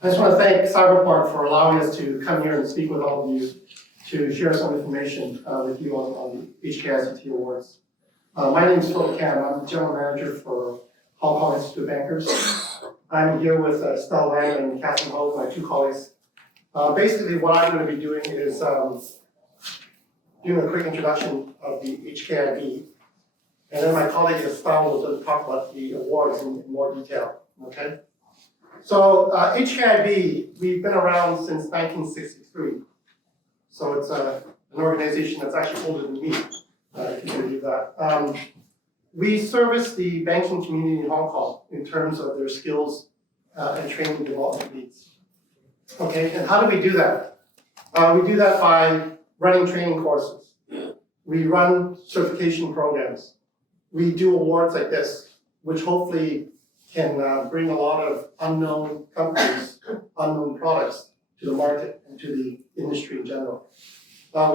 I just want to thank Cyberport for allowing us to come here and speak with all of you to share some information with you on the ICT Awards. My name is Philip Cam. I'm the General Manager for Hong Kong Institute of Bankers. I'm here with Stella Lam and Catherine Ho, my two colleagues. Basically, what I'm going to be doing is doing a quick introduction of the HKIB, and then my colleague Stella will talk about the awards in more detail. Okay. So HKIB, we've been around since 1963. So it's an organization that's actually older than me, if you can believe that. We service the banking community in Hong Kong in terms of their skills and training development needs. Okay, and how do we do that? We do that by running training courses. We run certification programs. We do awards like this, which hopefully can bring a lot of unknown companies, unknown products to the market and to the industry in general.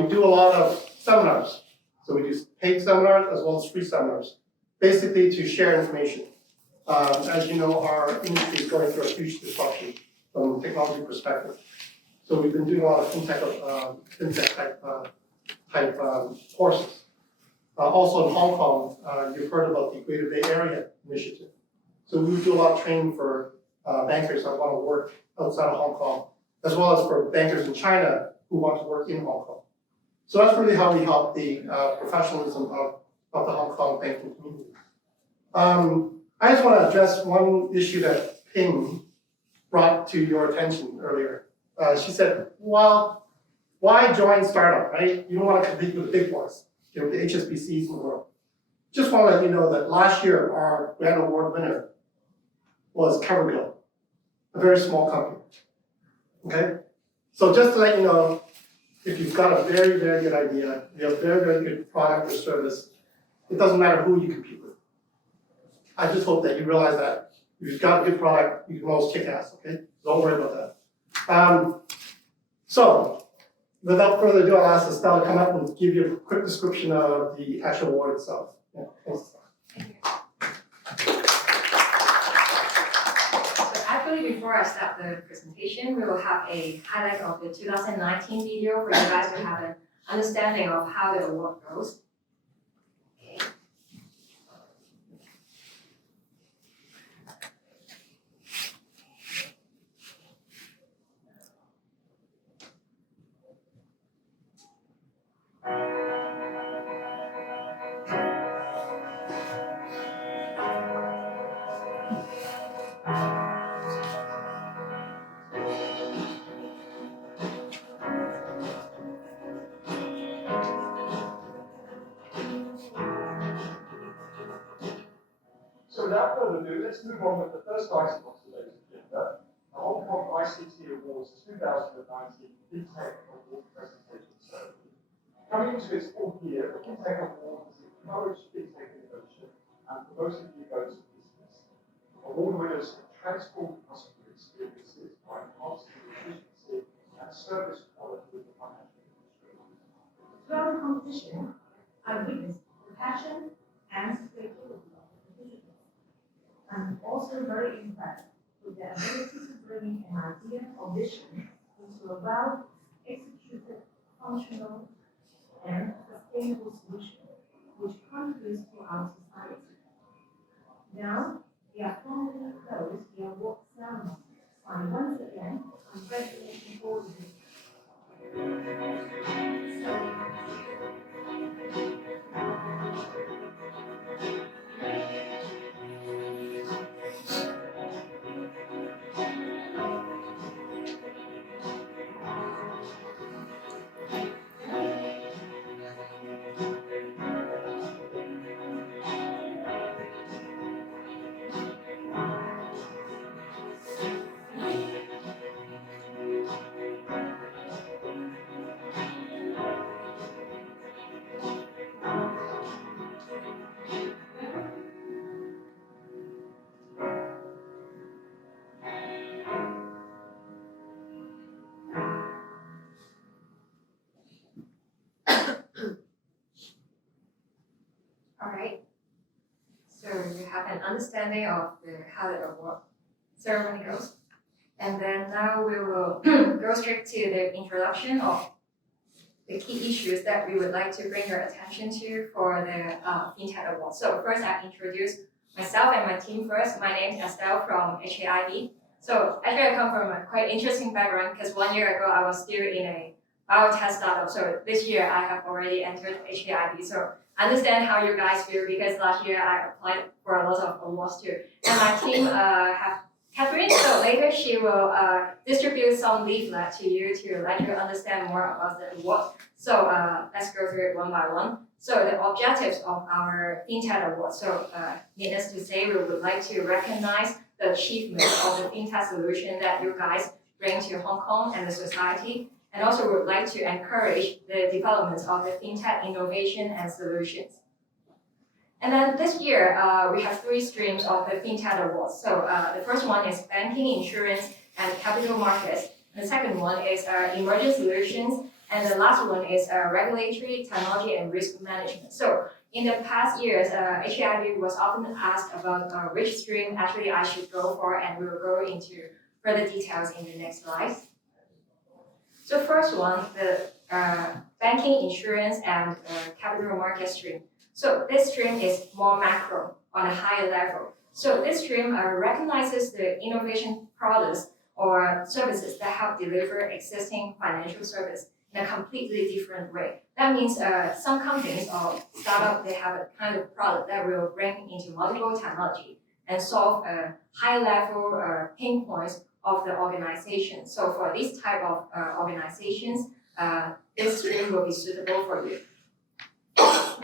We do a lot of seminars. So we do paid seminars as well as free seminars, basically to share information. As you know, our industry is going through a huge disruption from a technology perspective. So we've been doing a lot of FinTech type courses. Also in Hong Kong, you've heard about the Greater Bay Area initiative. So we do a lot of training for bankers that want to work outside of Hong Kong, as well as for bankers in China who want to work in Hong Kong. So that's really how we help the professionalism of the Hong Kong banking community. I just want to address one issue that Ping brought to your attention earlier. She said, well, why join startup, right? You don't want to compete with the big boys, the HSBCs in the world. Just want to let you know that last year, our grand award winner was CoverBill, a very small company, okay? So just to let you know, if you've got a very, very good idea, you have a very, very good product or service, it doesn't matter who you compete with. I just hope that you realize that if you've got a good product, you can always kick ass, okay? Don't worry about that. So, without further ado, I'll ask Estelle to come up and give you a quick description of the actual award itself. Yeah, thanks. Before I start the presentation, we will have a highlight of the 2019 video for you guys to have an understanding of how the award goes. Okay. So without further ado, let's move on with the first item on today's agenda, the Hong Kong ICT Awards 2019 FinTech Award Presentation Ceremony. Coming into its fourth year, the FinTech Award has encouraged FinTech innovation and promoted new modes of business. Award winners have transformed customer experiences by enhancing the efficiency and service quality of the financial industry. Throughout the competition, I witnessed the passion and creativity of the participants. I'm also very impressed with their ability to bring an idea or vision into a well-executed, functional, and sustainable solution which contributes to our society. Now, we are formally closed the award ceremony. And once again, congratulations all of you. Alright, so you have an understanding of how the award ceremony goes. And then now we will go straight to the introduction of the key issues that we would like to bring your attention to for the FinTech Award. So first, I introduce myself and my team first. My name is Estelle from HAIB. So actually, I come from a quite interesting background because 1 year ago, I was still in a biotech startup. So this year, I have already entered HAIB. So I understand how you guys feel because last year, I applied for a lot of awards too. And my team have Catherine, so later she will distribute some leaflet to you to let you understand more about the award. So let's go through it one by one. So the objectives of our FinTech Award. So needless to say, we would like to recognize the achievements of the FinTech solution that you guys bring to Hong Kong and the society. And also we would like to encourage the development of the FinTech innovation and solutions. And then this year, we have 3 streams of the FinTech Awards. So the first one is banking, insurance, and capital markets. The second one is emerging solutions. And the last one is regulatory, technology, and risk management. So in the past years, HAIB was often asked about which stream actually I should go for, and we will go into further details in the next slides. So first one, the banking, insurance, and capital market stream. So this stream is more macro on a higher level. So this stream recognizes the innovation products or services that help deliver existing financial service in a completely different way. That means some companies or startup, they have a kind of product that will bring into multiple technology and solve high level pain points of the organization. So for this type of organizations, this stream will be suitable for you.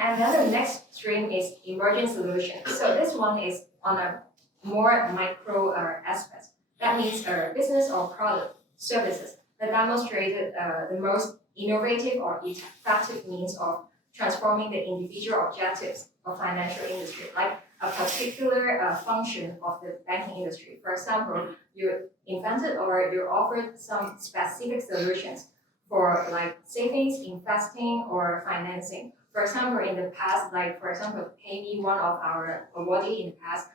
And then the next stream is emerging solutions. So this one is on a more micro aspect. That means business or product services that demonstrated the most innovative or effective means of transforming the individual objectives of financial industry, like a particular function of the banking industry. For example, you invented or you offered some specific solutions for like savings, investing, or financing. For example, in the past, like for example, PayMe, one of our awardees in the past,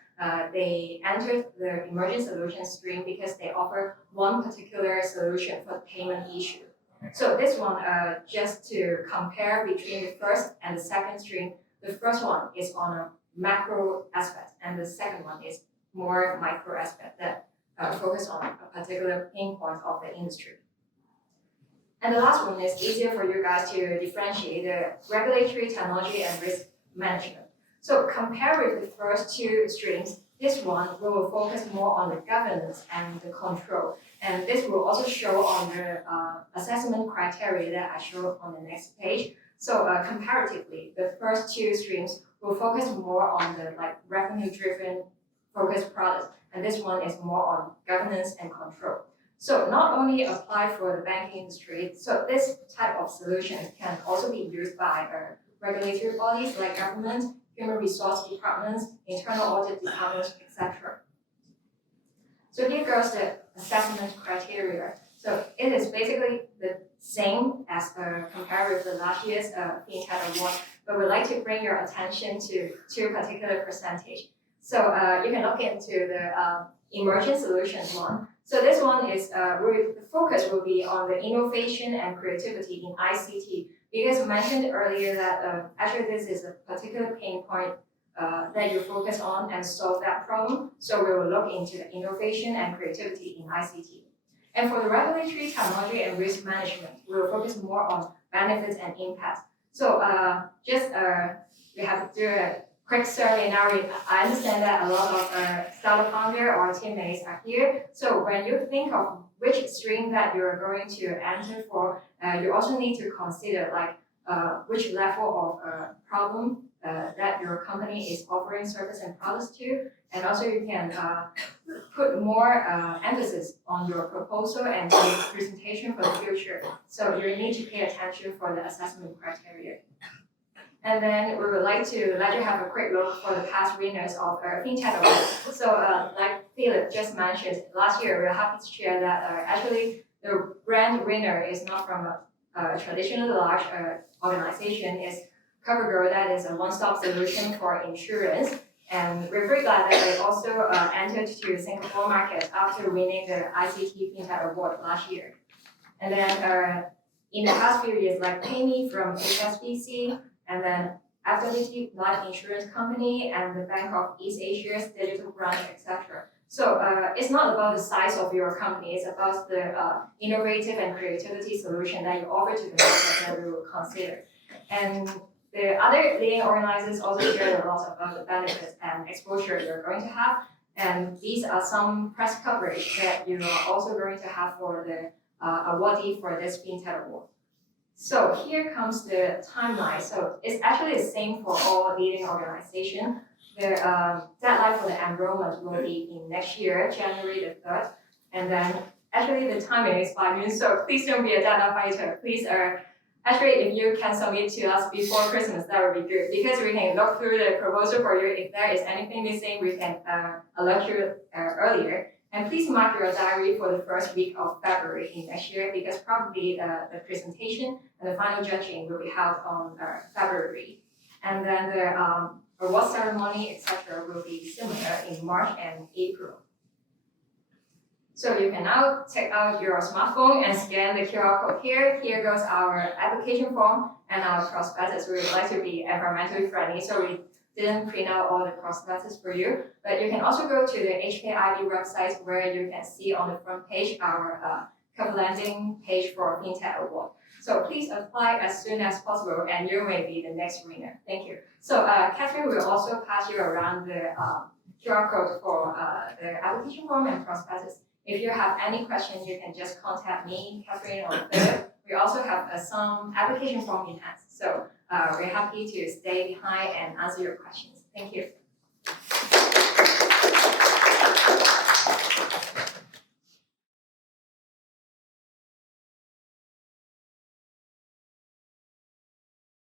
they entered the emerging solution stream because they offer one particular solution for payment issue. So this one, just to compare between the first and the second stream, the first one is on a macro aspect, and the second one is more micro aspect that focus on a particular pain point of the industry. And the last one is easier for you guys to differentiate the regulatory, technology, and risk management. So compared with the first 2 streams, this one we will focus more on the governance and the control. And this will also show on the assessment criteria that I show on the next page. So comparatively, the first 2 streams will focus more on the like revenue-driven focused products, and this one is more on governance and control. So not only apply for the banking industry, so this type of solution can also be used by regulatory bodies like government, human resource departments, internal audit departments, etc. So here goes the assessment criteria. So it is basically the same as compared with the last year's FinTech Award, but we'd like to bring your attention to 2 particular percentage. So you can look into the emerging solutions one. So this one is, the focus will be on the innovation and creativity in ICT, because mentioned earlier that actually this is a particular pain point that you focus on and solve that problem. So we will look into the innovation and creativity in ICT. And for the regulatory, technology, and risk management, we will focus more on benefits and impact. So we have to do a quick survey now. I understand that a lot of startup founder or teammates are here. So when you think of which stream that you're going to enter for, you also need to consider like which level of problem that your company is offering service and products to. And also you can put more emphasis on your proposal and your presentation for the future. So you need to pay attention for the assessment criteria. And then we would like to let you have a quick look for the past winners of our FinTech Award. So like Philip just mentioned, last year we are happy to share that actually the grand winner is not from a traditional large organization. It's CoverGirl, that is a one-stop solution for insurance. And we're very glad that they also entered to Singapore market after winning the ICT FinTech Award last year. And then in the past few years, like PayMe from HSBC, and then FWD Life Insurance Company, and the Bank of East Asia's digital branch, etc. So it's not about the size of your company, it's about the innovative and creativity solution that you offer to the market that we will consider. And the other leading organizers also shared a lot about the benefits and exposure you're going to have. And these are some press coverage that you are also going to have for the awardee for this FinTech Award. So here comes the timeline. So it's actually the same for all leading organizations. The deadline for the enrollment will be in next year, January the 3rd. And then actually the timing is 5 minutes, so please don't be a deadline fighter. Please actually if you can submit to us before Christmas, that would be good, because we can look through the proposal for you. If there is anything missing, we can alert you earlier. And please mark your diary for the first week of February in next year, because probably the presentation and the final judging will be held on February. And then the award ceremony, etc., will be similar in March and April. So you can now take out your smartphone and scan the QR code here. Here goes our application form and our prospectus. We would like to be environmentally friendly, so we didn't print out all the prospectus for you. But you can also go to the HKIB website, where you can see on the front page our cover landing page for FinTech Award. So please apply as soon as possible, and you may be the next winner. Thank you. So Catherine will also pass you around the QR code for the application form and prospectus. If you have any questions, you can just contact me, Catherine, or Philip. We also have some application form in hand. So we're happy to stay behind and answer your questions. Thank you.